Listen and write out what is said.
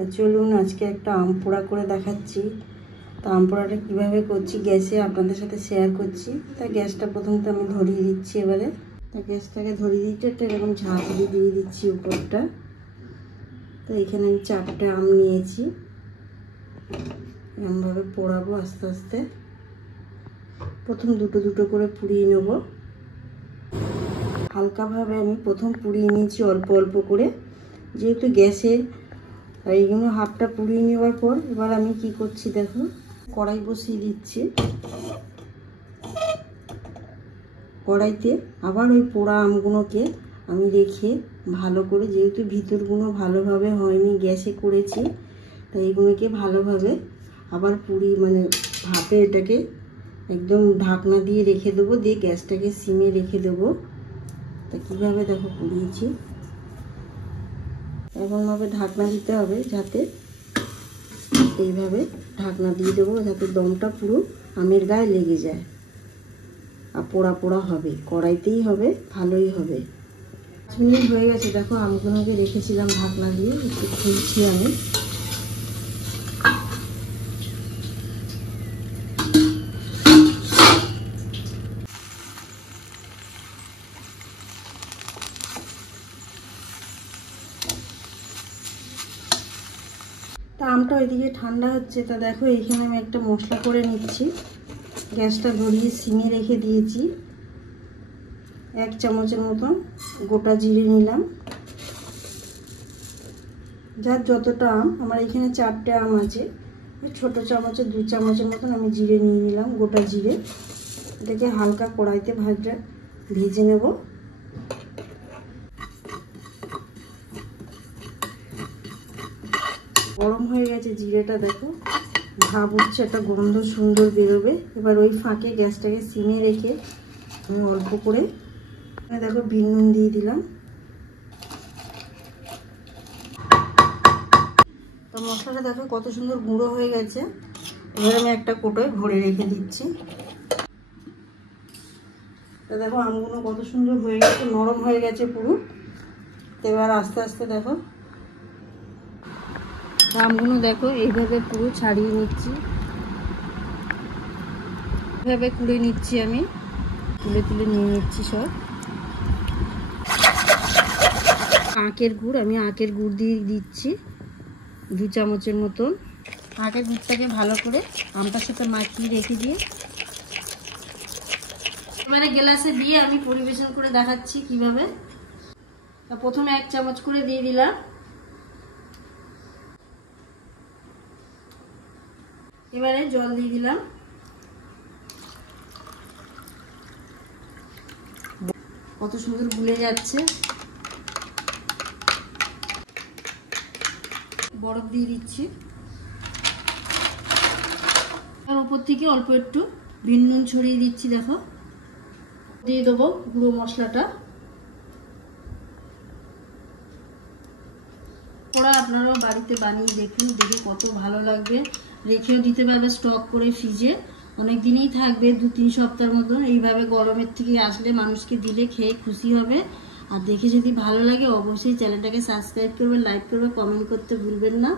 তা চলুন আজকে একটা আম পোড়া করে দেখাচ্ছি। তা আম পোড়াটা কীভাবে করছি গ্যাসে আপনাদের সাথে শেয়ার করছি। তা গ্যাসটা প্রথমত আমি ধরিয়ে দিচ্ছি। এবারে তা গ্যাসটাকে ধরিয়ে দিচ্ছি, একটা এরকম ঝাঁপ দিয়ে দিচ্ছি উপরটা। তো এখানে আমি 4টে আম নিয়েছি, এরকমভাবে পোড়াবো আস্তে আস্তে। প্রথম দুটো দুটো করে পুড়িয়ে নেব। হালকাভাবে আমি প্রথম পুড়িয়ে নিয়েছি অল্প অল্প করে, যেহেতু গ্যাসে এইগুলো হাফটা পুড়িয়ে নেওয়ার পর এবার আমি কি করছি দেখো, কড়াই বসিয়ে দিচ্ছি। কড়াইতে আবার ওই পোড়া আমগুলোকে আমি রেখে ভালো করে, যেহেতু ভিতরগুলো ভালোভাবে হয়নি গ্যাসে করেছি, তাই এইগুলোকে ভালোভাবে আবার ভাপে এটাকে একদম ঢাকনা দিয়ে রেখে দেবো, দিয়ে গ্যাসটাকে সিমে রেখে দেবো। তা কীভাবে দেখো পুড়িয়েছি, এমনভাবে ঢাকনা দিতে হবে যাতে, এইভাবে ঢাকনা দিয়ে দেবো যাতে দমটা পুরো আমের গায়ে লেগে যায়। আর পোড়া পোড়া হবে, কড়াইতেই হবে, ভালোই হবে। 5 মিনিট হয়ে গেছে দেখো, আমগুলোকে রেখেছিলাম ঢাকনা দিয়ে, একটু খুলছি আমি। তা আমটা ওইদিকে ঠান্ডা হচ্ছে। তা দেখো এইখানে আমি একটা মশলা করে নিচ্ছি। গ্যাসটা ধরিয়ে সিমে রেখে দিয়েছি। 1 চামচের মতন গোটা জিরে নিলাম। যার যতটা আম, আমার এখানে 4টে আম আছে, ছোট চামচে 2 চামচের মতন আমি জিরে নিয়ে নিলাম, গোটা জিরে। এটাকে হালকা কড়াইতে ভেজে নেব। গরম হয়ে গেছে জিরেটা, দেখো ভাব উঠছে, একটা গন্ধ সুন্দর বেরোবে। এবার ওই ফাঁকে গ্যাসটাকে সিমে রেখে আমি অল্প করে দেখো বিট নুন দিয়ে দিলাম। তো মশলাটা দেখো কত সুন্দর গুঁড়ো হয়ে গেছে। এবার আমি একটা কোটোয় ভরে রেখে দিচ্ছি। তো দেখো আমগুলো কত সুন্দর হয়ে গেছে, নরম হয়ে গেছে পুরো। এবার আস্তে আস্তে দেখো আমগুলো দেখো এইভাবে পুরো ছাড়িয়ে নিচ্ছি, এইভাবে কুড়ে নিচ্ছি আমি, তুলে তুলে নিয়ে নিচ্ছি সব। আখের গুড়, আমি আখের গুড় দিয়ে দিচ্ছি 2 চামচের মতন। আখের গুড়টাকে ভালো করে আমটার সাথে মাখিয়ে রেখে দিয়ে এবারে গ্লাসে দিয়ে আমি পরিবেশন করে দেখাচ্ছি কিভাবে। প্রথমে 1 চামচ করে দিয়ে দিলাম। এবারে জল দিয়ে দিলাম। কত সুন্দর গুলে যাচ্ছে। বরফ দিয়ে দিচ্ছি। আর উপর থেকে অল্প একটু বিট নুন ছড়িয়ে দিচ্ছি। দেখো দিয়ে দেবো গুঁড়ো মশলাটা। ওরা আপনারাও বাড়িতে বানিয়ে দেখুন, দেখে কত ভালো লাগবে। রেখেও দিতে পারবে স্টক করে ফ্রিজে, অনেক দিনই থাকবে, 2-3 সপ্তাহের মতন। এইভাবে গরমের থেকে আসলে মানুষকে দিলে খেয়ে খুশি হবে। আর দেখে যদি ভালো লাগে অবশ্যই চ্যানেলটাকে সাবস্ক্রাইব করবে, লাইক করবে, কমেন্ট করতে ভুলবেন না।